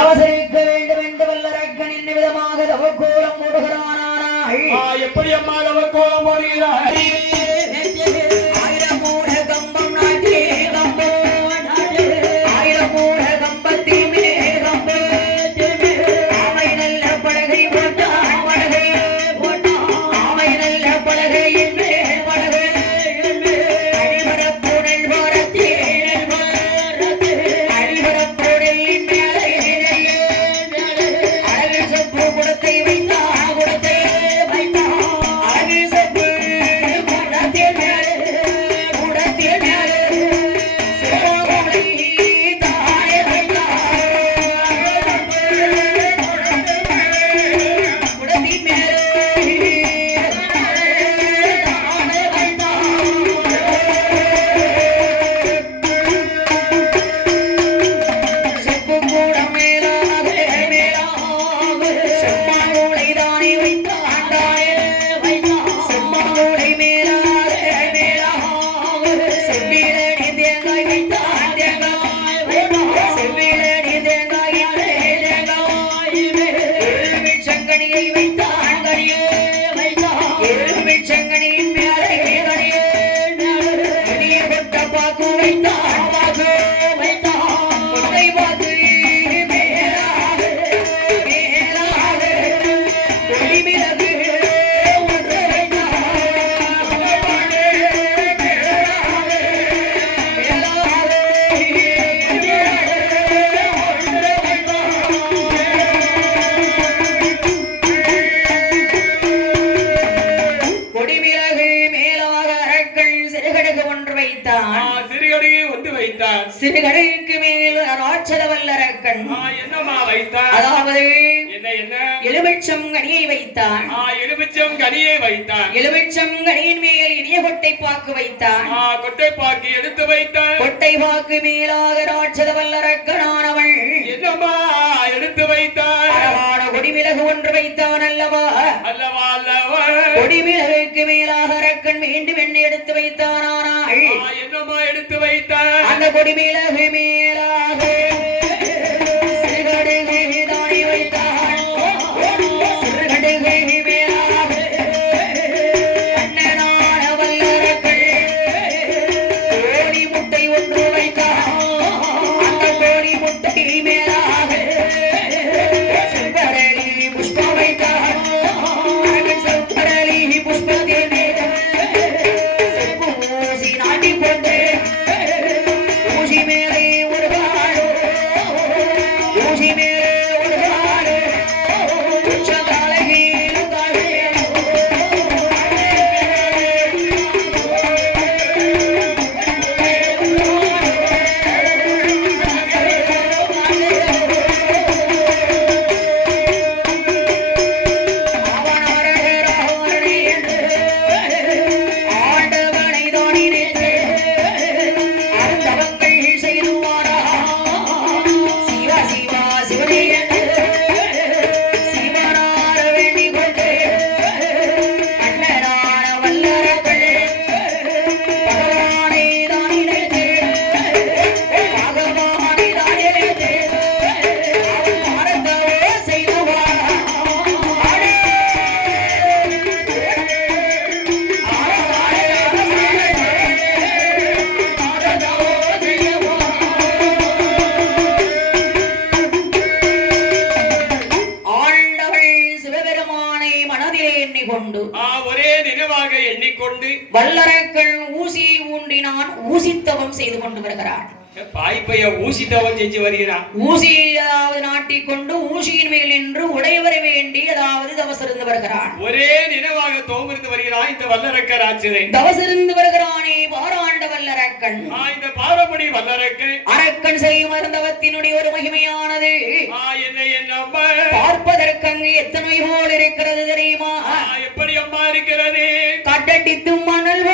அவசரிக்க வேண்டும் என்று வல்லரக்கன் என்ன விதமாக தவக்கோலம் போடுகிறானாய். எப்படி அம்மா தவக்கோலம் போடுகிறாய்? சிறுகடைக்கு மேல் ராட்சத வல்லரக்கன் என்னமா வைத்தான்? அதாவது என்ன எலுமிச்சம் கனியை வைத்தான். எலுமிச்சம் கனியை வைத்தான். எலுமிச்சம் கனியின் மேல் இனிய கொட்டை பாக்கு வைத்தான். கொட்டை பாக்கு எடுத்து வைத்தான். கொட்டை பாக்கு மேலாக ராட்சத வல்லரக்கனானவள் என்னமா எடுத்து வைத்தான்? அழகான கொடிமிளகு ஒன்று வைத்தான் அல்லவா? அல்லவா அல்லவா. கொடிமிளகுக்கு மேலாக அரக்கன் மீண்டும் என்ன எடுத்து வைத்தானானாள்? என்னமா எடுத்து வைத்தான்? அந்த கொடிமிளகு மேலாக சிறுகடுகு தானி வைத்தான். சிறுகடுகு மேலாக அண்ணனான வல்லரக்கன் கோழி முட்டை ஒன்று வைத்தான். அந்த கோழி முட்டை மேலாக செவ்வரளி புஷ்பம் வைத்தான். செவ்வரளி புஷ்பத்தின் செப்பு ஊசி நாட்டி கொண்டு ஊசி மேலே ஒரு காடு ஊசி மேலே ஒரு காடு ஒரே நினைவாக எண்ணிக்கொண்டு வல்லரக்கன் ஊசி ஊண்டினான். ஊசித்தவம் செய்து கொண்டு வருகிறான். பாய்ப்பைய ஊசித்தவம் செஞ்சு வருகிறான். ஊசி அதாவது நாட்டிக் கொண்டு ஊசியின் மேல் நின்று உடையவர வேண்டி அதாவது தவசிருந்து வருகிறான். ஒரே நினைவாக தோமிருந்து வருகிறான் இந்த வல்லரக்க ராட்சதை. தவசிருந்து வருகிறானே பாராண்ட வல்லரக்கன். இந்த பாரபடி வல்லரக்கன் அரக்கன் செய்யும் அருந்தவத்தினுடைய ஒரு மகிமையானது என்ன பார்ப்பதற்கு அங்கு எத்தனை போல் இருக்கிறது தெரியுமா? எப்படி அம்மா இருக்கிறது? கட்டடித்து மணல்